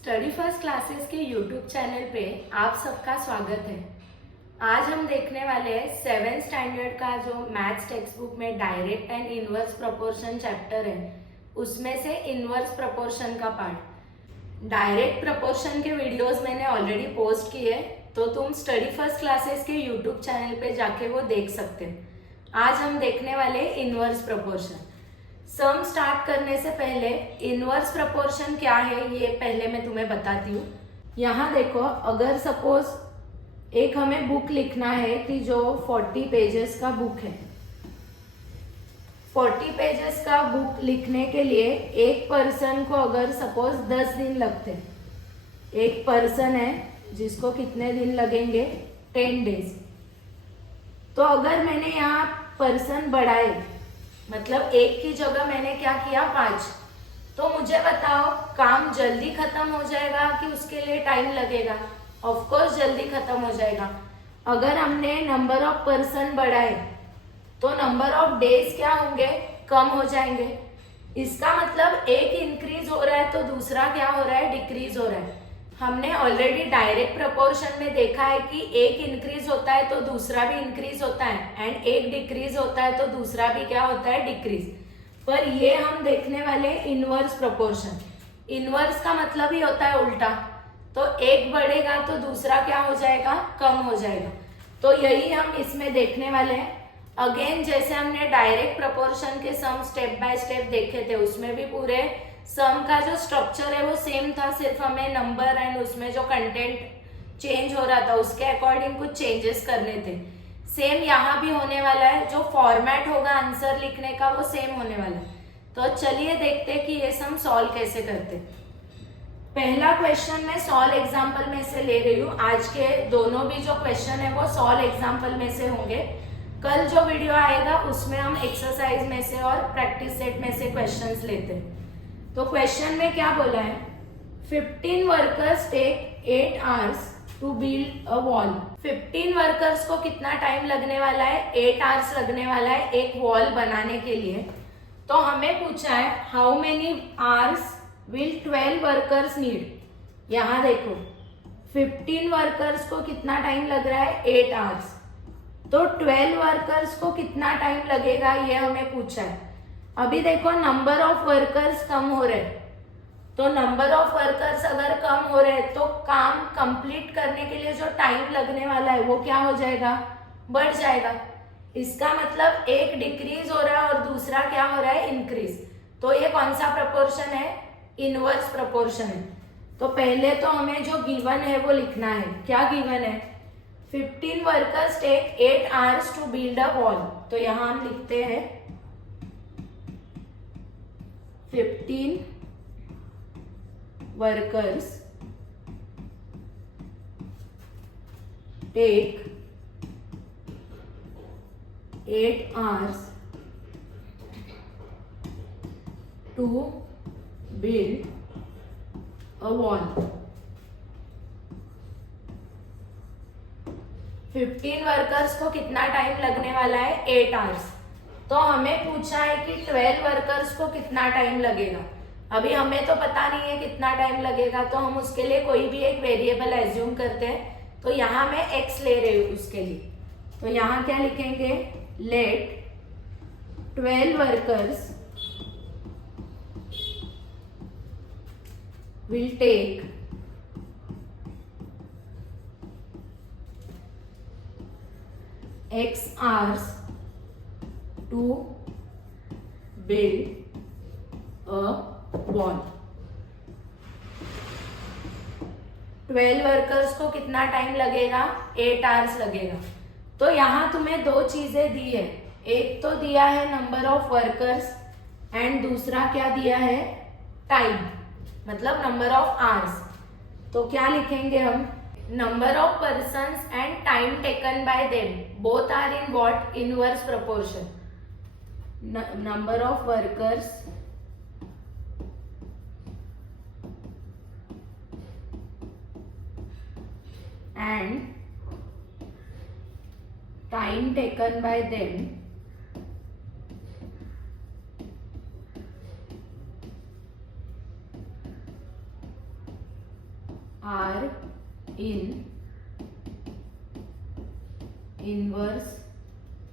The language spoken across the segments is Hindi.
स्टडी फर्स्ट क्लासेस के यूट्यूब चैनल पे आप सबका स्वागत है। आज हम देखने वाले हैं 7th स्टैंडर्ड का जो मैथ्स टेक्स्ट बुक में direct and inverse proportion chapter है, उसमें से इनवर्स प्रोपोर्शन का पार्ट। डायरेक्ट प्रोपोर्शन के वीडियोस मैंने ऑलरेडी पोस्ट किए, तो तुम स्टडी फर्स्ट क्लासेस के यूट्यूब चैनल पे जाके वो देख सकते हो। आज हम देखने वाले इनवर्स प्रोपोर्शन। सम स्टार्ट करने से पहले इनवर्स प्रोपोर्शन क्या है ये पहले मैं तुम्हें बताती हूँ। यहाँ देखो, अगर सपोज एक हमें बुक लिखना है कि जो 40 पेजेस का बुक है। 40 पेजेस का बुक लिखने के लिए एक पर्सन को अगर सपोज 10 दिन लगते, एक पर्सन है जिसको कितने दिन लगेंगे, 10 डेज। तो अगर मैंने यहाँ पर्सन बढ़ाए, मतलब एक की जगह मैंने क्या किया 5, तो मुझे बताओ काम जल्दी खत्म हो जाएगा कि उसके लिए टाइम लगेगा? ऑफ कोर्स जल्दी खत्म हो जाएगा। अगर हमने नंबर ऑफ पर्सन बढ़ाए तो नंबर ऑफ डेज क्या होंगे, कम हो जाएंगे। इसका मतलब एक इंक्रीज हो रहा है तो दूसरा क्या हो रहा है, डिक्रीज हो रहा है। हमने ऑलरेडी डायरेक्ट प्रोपोर्शन में देखा है कि एक इंक्रीज होता है तो दूसरा भी इंक्रीज होता है, एंड एक डिक्रीज होता है तो दूसरा भी क्या होता है, डिक्रीज। पर ये हम देखने वाले इनवर्स प्रोपोर्शन। इनवर्स का मतलब ही होता है उल्टा। तो एक बढ़ेगा तो दूसरा क्या हो जाएगा, कम हो जाएगा। तो यही हम इसमें देखने वाले हैं। अगेन जैसे हमने डायरेक्ट प्रोपोर्शन के सम स्टेप बाय स्टेप देखे थे, उसमें भी पूरे सम का जो स्ट्रक्चर है वो सेम था, सिर्फ हमें नंबर एंड उसमें जो कंटेंट चेंज हो रहा था उसके अकॉर्डिंग कुछ चेंजेस करने थे। सेम यहाँ भी होने वाला है, जो फॉर्मेट होगा आंसर लिखने का वो सेम होने वाला है। तो चलिए देखते हैं कि ये सम सॉल्व कैसे करते। पहला क्वेश्चन मैं सॉल्व एग्जाम्पल में से ले रही हूँ। आज के दोनों भी जो क्वेश्चन है वो सॉल्व एग्जाम्पल में से होंगे। कल जो वीडियो आएगा उसमें हम एक्सरसाइज में से और प्रैक्टिस सेट में से क्वेश्चंस लेते हैं। तो क्वेश्चन में क्या बोला है, 15 workers take 8 hours to build a wall. 15 workers को कितना टाइम लगने वाला है, 8 आवर्स लगने वाला है एक वॉल बनाने के लिए। तो हमें पूछा है how many hours will 12 workers need. यहाँ देखो 15 वर्कर्स को कितना टाइम लग रहा है, 8 आवर्स। तो 12 वर्कर्स को कितना टाइम लगेगा ये हमें पूछा है। अभी देखो नंबर ऑफ वर्कर्स कम हो रहे, तो नंबर ऑफ वर्कर्स अगर कम हो रहे तो काम कंप्लीट करने के लिए जो टाइम लगने वाला है वो क्या हो जाएगा, बढ़ जाएगा। इसका मतलब एक डिक्रीज हो रहा है और दूसरा क्या हो रहा है, इंक्रीज। तो ये कौन सा प्रोपोर्शन है, इनवर्स प्रोपोर्शन है। तो पहले तो हमें जो गिवन है वो लिखना है। क्या गिवन है, 15 workers take 8 hours to build a wall. तो यहां हम लिखते हैं 15 workers take 8 hours to build a wall। 15 workers को कितना टाइम लगने वाला है, 8 आवर्स। तो हमें पूछा है कि 12 वर्कर्स को कितना टाइम लगेगा। अभी हमें तो पता नहीं है कितना टाइम लगेगा, तो हम उसके लिए कोई भी एक वेरिएबल एज्यूम करते हैं। तो यहाँ मैं x ले रही हूँ उसके लिए। तो यहाँ क्या लिखेंगे, let 12 workers will take x hours to build a wall। 12 workers को कितना टाइम लगेगा, 8 आवर्स लगेगा। तो यहाँ तुम्हें दो चीजें दी है, एक तो दिया है नंबर ऑफ वर्कर्स एंड दूसरा क्या दिया है, टाइम, मतलब नंबर ऑफ आवर्स। तो क्या लिखेंगे हम, number of persons and time taken by them both are in what, inverse proportion. Number of workers and time taken by them are in inverse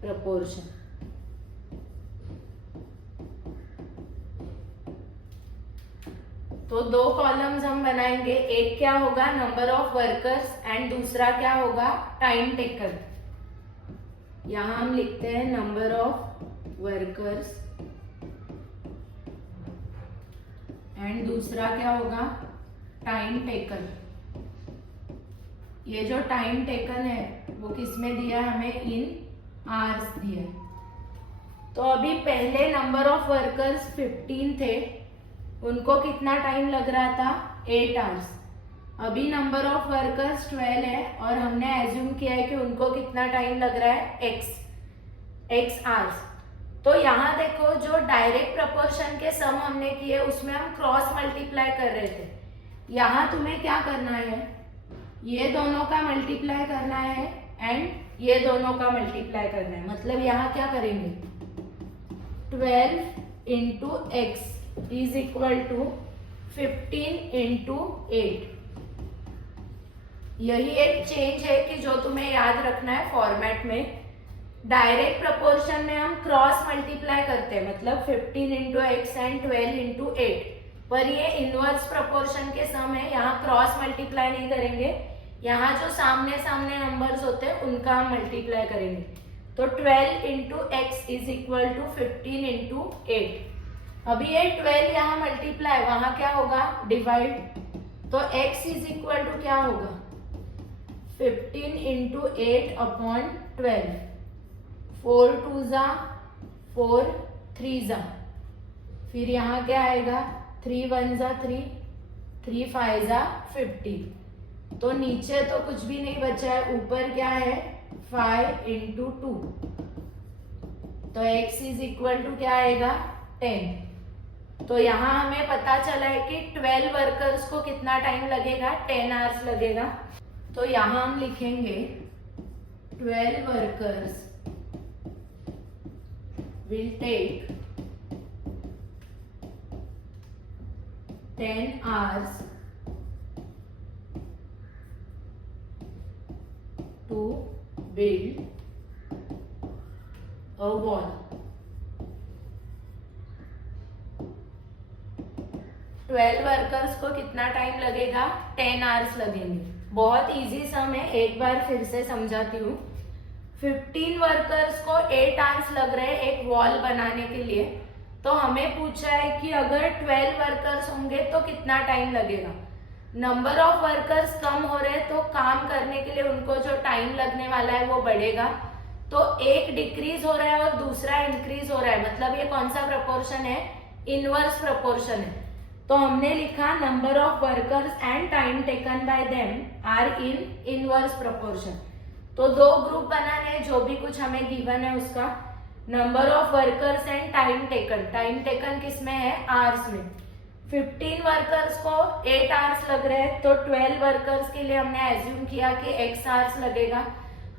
proportion. तो दो कॉलम्स हम बनाएंगे, एक क्या होगा नंबर ऑफ वर्कर्स एंड दूसरा क्या होगा टाइम टेकन। यहां हम लिखते हैं नंबर ऑफ वर्कर्स एंड दूसरा क्या होगा टाइम टेकन। ये जो टाइम टेकन है वो किसमें दिया हमें, इन आवर्स दिया। तो अभी पहले नंबर ऑफ वर्कर्स 15 थे, उनको कितना टाइम लग रहा था 8 आवर्स। अभी नंबर ऑफ वर्कर्स 12 है और हमने एज्यूम किया है कि उनको कितना टाइम लग रहा है x आवर्स। तो यहाँ देखो जो डायरेक्ट प्रपोर्शन के सम हमने किए उसमें हम क्रॉस मल्टीप्लाई कर रहे थे। यहाँ तुम्हें क्या करना है, ये दोनों का मल्टीप्लाई करना है एंड ये दोनों का मल्टीप्लाई करना है। मतलब यहाँ क्या करेंगे 12 into x is equal to 15 into 8। यही एक चेंज है कि जो तुम्हें याद रखना है फॉर्मेट में। डायरेक्ट प्रपोर्शन में हम क्रॉस मल्टीप्लाई करते हैं, मतलब 15 इंटू एक्स एंड 12 इंटू 8। पर ये इनवर्स प्रपोर्शन के सम है, यहाँ क्रॉस मल्टीप्लाई नहीं करेंगे। यहाँ जो सामने सामने नंबर्स होते हैं उनका हम मल्टीप्लाई करेंगे। तो 12 into x is equal to 15 into 8। अभी ये 12 यहाँ मल्टीप्लाई, वहां क्या होगा डिवाइड। तो x इज इक्वल टू क्या होगा 15 इंटू 8 अपॉन 12। 4 2 जा 4, 3 जा, फिर यहाँ क्या आएगा 3 1 जा 3, 3 5 जा 50। तो नीचे तो कुछ भी नहीं बचा है, ऊपर क्या है 5 इंटू 2। तो x इज इक्वल टू क्या आएगा 10। तो यहाँ हमें पता चला है कि 12 वर्कर्स को कितना टाइम लगेगा 10 आवर्स लगेगा। तो यहाँ हम लिखेंगे 12 workers will take 10 hours to build a wall. 12 workers को कितना टाइम लगेगा 10 आवर्स लगेंगे। बहुत इजी सम है, एक बार फिर से समझाती हूँ। 15 वर्कर्स को 8 आवर्स लग रहे हैं एक वॉल बनाने के लिए। तो हमें पूछा है कि अगर 12 वर्कर्स होंगे तो कितना टाइम लगेगा। नंबर ऑफ वर्कर्स कम हो रहे हैं तो काम करने के लिए उनको जो टाइम लगने वाला है वो बढ़ेगा। तो एक डिक्रीज हो रहा है और दूसरा इंक्रीज हो रहा है, मतलब ये कौन सा प्रपोर्शन है इनवर्स प्रपोर्शन है। तो हमने लिखा number of workers and time taken by them are in inverse proportion. तो दो ग्रुप बनाने हैं, जो भी कुछ हमें गिवन है उसका number of workers and time taken. Time taken किसमें है आवर्स में। 15 वर्कर्स को 8 आवर्स लग रहे हैं, तो 12 वर्कर्स के लिए हमने एज्यूम किया कि x आवर्स लगेगा।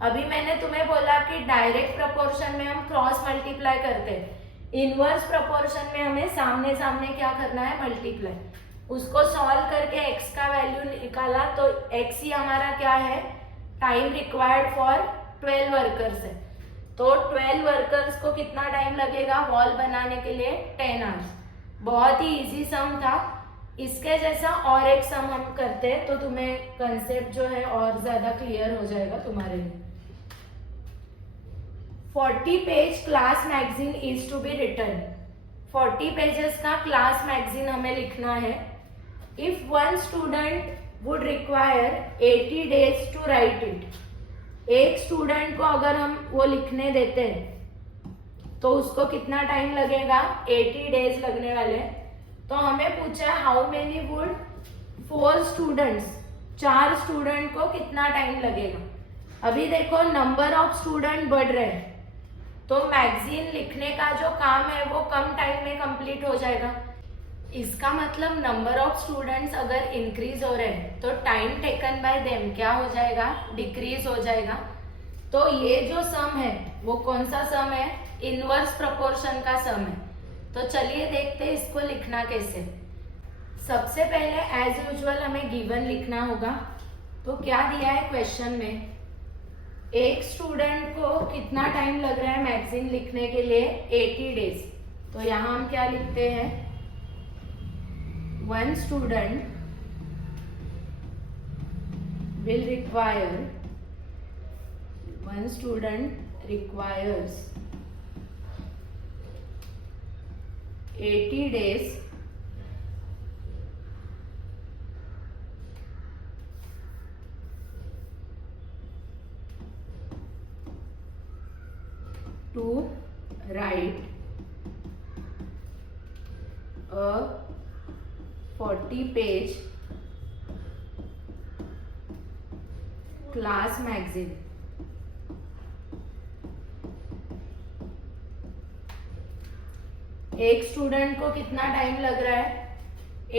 अभी मैंने तुम्हें बोला कि डायरेक्ट प्रपोर्शन में हम क्रॉस मल्टीप्लाई करते हैं, इनवर्स प्रपोर्शन में हमें सामने सामने क्या करना है मल्टीप्लाई। उसको सॉल्व करके x का वैल्यू निकाला तो x ही हमारा क्या है टाइम रिक्वायर्ड फॉर 12 वर्कर्स है। तो 12 वर्कर्स को कितना टाइम लगेगा वॉल बनाने के लिए 10 आवर्स। बहुत ही इजी सम था। इसके जैसा और एक सम हम करते हैं तो तुम्हें कंसेप्ट जो है और ज्यादा क्लियर हो जाएगा तुम्हारे लिए। 40 page class magazine is to be written. 40 pages का क्लास मैगजीन हमें लिखना है। If one student would require 80 days to write it. एक स्टूडेंट को अगर हम वो लिखने देते हैं तो उसको कितना टाइम लगेगा 80 डेज लगने वाले। तो हमें पूछा है how many would 4 students, 4 student को कितना टाइम लगेगा। अभी देखो नंबर ऑफ स्टूडेंट बढ़ रहे हैं तो मैगजीन लिखने का जो काम है वो कम टाइम में कंप्लीट हो जाएगा। इसका मतलब नंबर ऑफ स्टूडेंट्स अगर इंक्रीज हो रहे हैं तो टाइम टेकन बाय देम क्या हो जाएगा डिक्रीज हो जाएगा। तो ये जो सम है वो कौन सा सम है इनवर्स प्रपोर्शन का सम है। तो चलिए देखते हैं इसको लिखना कैसे। सबसे पहले एज यूजुअल हमें गिवन लिखना होगा। तो क्या दिया है क्वेश्चन में, एक स्टूडेंट को कितना टाइम लग रहा है मैगजीन लिखने के लिए, 80 डेज। तो यहां हम क्या लिखते हैं, one student will require, one student requires 80 days to write a 40-page class magazine. एक स्टूडेंट को कितना टाइम लग रहा है,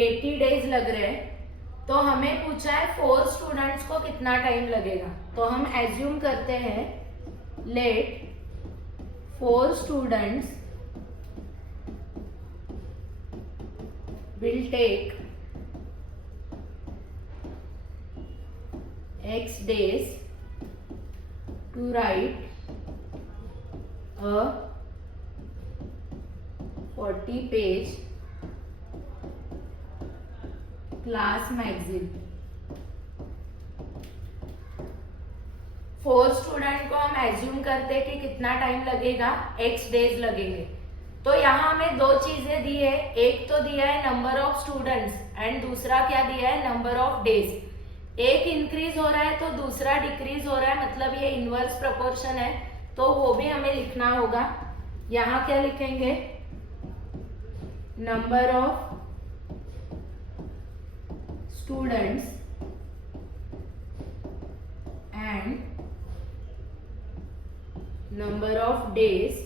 80 डेज लग रहे हैं। तो हमें पूछा है 4 स्टूडेंट्स को कितना टाइम लगेगा। तो हम एज्यूम करते हैं, let 4 students will take X days to write a 40-page class magazine। 4 student को हम एज्यूम करते हैं कि कितना टाइम लगेगा, X डेज लगेंगे। तो यहाँ हमें 2 चीजें दी है, एक तो दिया है नंबर ऑफ स्टूडेंट्स एंड दूसरा क्या दिया है, नंबर ऑफ डेज। एक इंक्रीज हो रहा है तो दूसरा डिक्रीज हो रहा है, मतलब ये इनवर्स प्रोपोर्शन है, तो वो भी हमें लिखना होगा। यहां क्या लिखेंगे, number of students and number of days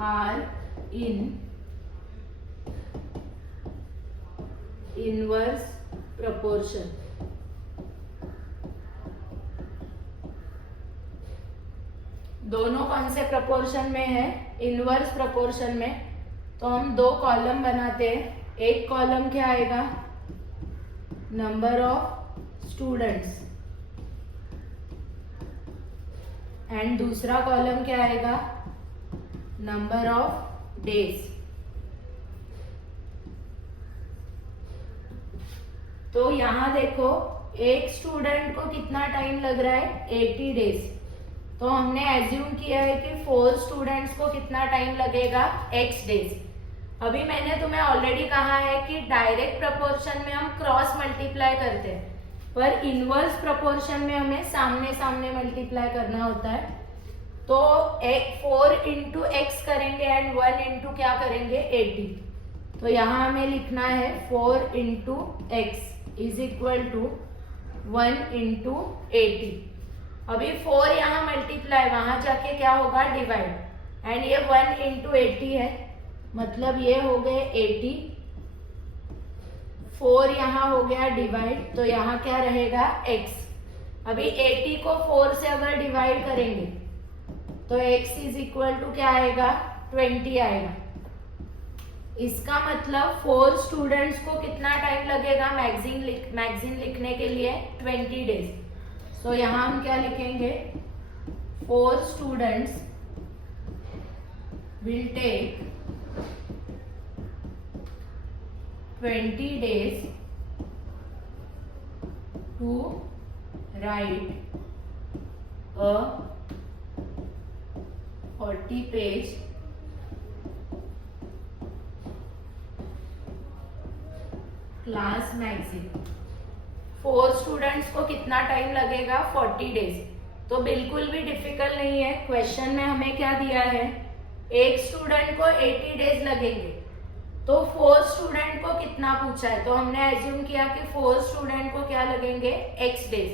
are in inverse proportion. दोनों कौन से प्रपोर्शन में है, इनवर्स प्रपोर्शन में। तो हम 2 कॉलम बनाते हैं। एक कॉलम क्या आएगा, नंबर ऑफ स्टूडेंट्स एंड दूसरा कॉलम क्या आएगा, नंबर ऑफ डेज। तो यहां देखो, एक स्टूडेंट को कितना टाइम लग रहा है, 80 डेज। तो हमने एज्यूम किया है कि 4 स्टूडेंट्स को कितना टाइम लगेगा, X डेज। अभी मैंने तुम्हें ऑलरेडी कहा है कि डायरेक्ट प्रपोर्शन में हम क्रॉस मल्टीप्लाई करते हैं, पर इनवर्स प्रपोर्शन में हमें सामने सामने मल्टीप्लाई करना होता है। तो 4 इंटू एक्स करेंगे एंड 1 इंटू क्या करेंगे, 80। तो यहां हमें लिखना है 4 into x is equal to 1 into 80। अभी 4 यहाँ मल्टीप्लाई, वहां जाके क्या होगा, डिवाइड, एंड ये 1 इंटू 80 है, मतलब ये हो गए 80। 4 यहाँ हो गया डिवाइड, तो यहाँ क्या रहेगा, x। अभी 80 को 4 से अगर डिवाइड करेंगे तो x इज इक्वल टू क्या आएगा, 20 आएगा। इसका मतलब 4 स्टूडेंट्स को कितना टाइम लगेगा मैगजीन लिखने के लिए, 20 डेज। तो यहां हम क्या लिखेंगे, 4 students will take 20 days to write a 40-page class magazine. 4 students को कितना टाइम लगेगा, 40 डेज। तो बिल्कुल भी डिफिकल्ट नहीं है। क्वेश्चन में हमें क्या दिया है, एक स्टूडेंट को 80 डेज लगेंगे, तो 4 स्टूडेंट को कितना पूछा है, तो हमने एज्यूम किया कि 4 स्टूडेंट को क्या लगेंगे, x डेज।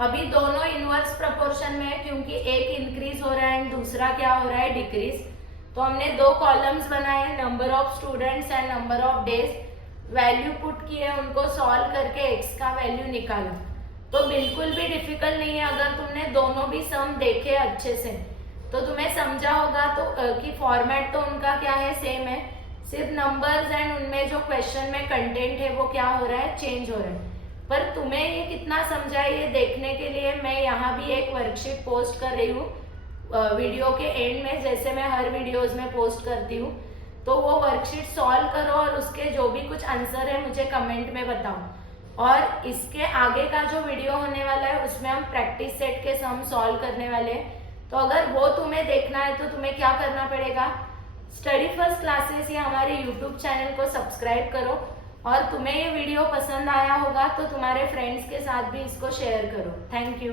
अभी दोनों इनवर्स प्रोपोर्शन में है, क्योंकि एक इंक्रीज हो रहा है एंड दूसरा क्या हो रहा है, डिक्रीज। तो हमने 2 कॉलम्स बनाए, number of students and number of days. Value put किए, उनको सॉल्व करके x का वैल्यू निकाला। तो बिल्कुल भी डिफिकल्ट नहीं है अगर तुमने दोनों भी सम देखे अच्छे से। तो तुम्हें समझा होगा तो कि फॉर्मेट तो उनका क्या है, सेम है, सिर्फ नंबर्स एंड उनमें जो क्वेश्चन में कंटेंट है वो क्या हो रहा है, चेंज हो रहा है। पर तुम्हें ये कितना समझा है ये देखने के लिए मैं यहाँ भी एक वर्कशीट पोस्ट कर रही हूँ वीडियो के एंड में, जैसे मैं हर वीडियोज में पोस्ट करती हूँ। तो वो वर्कशीट सॉल्व करो और उसके जो भी कुछ आंसर है मुझे कमेंट में बताओ। और इसके आगे का जो वीडियो होने वाला है उसमें हम प्रैक्टिस सेट के सम सॉल्व करने वाले हैं। तो अगर वो तुम्हें देखना है तो तुम्हें क्या करना पड़ेगा, स्टडी फर्स्ट क्लासेस या हमारे यूट्यूब चैनल को सब्सक्राइब करो, और तुम्हें ये वीडियो पसंद आया होगा तो तुम्हारे फ्रेंड्स के साथ भी इसको शेयर करो। Thank you.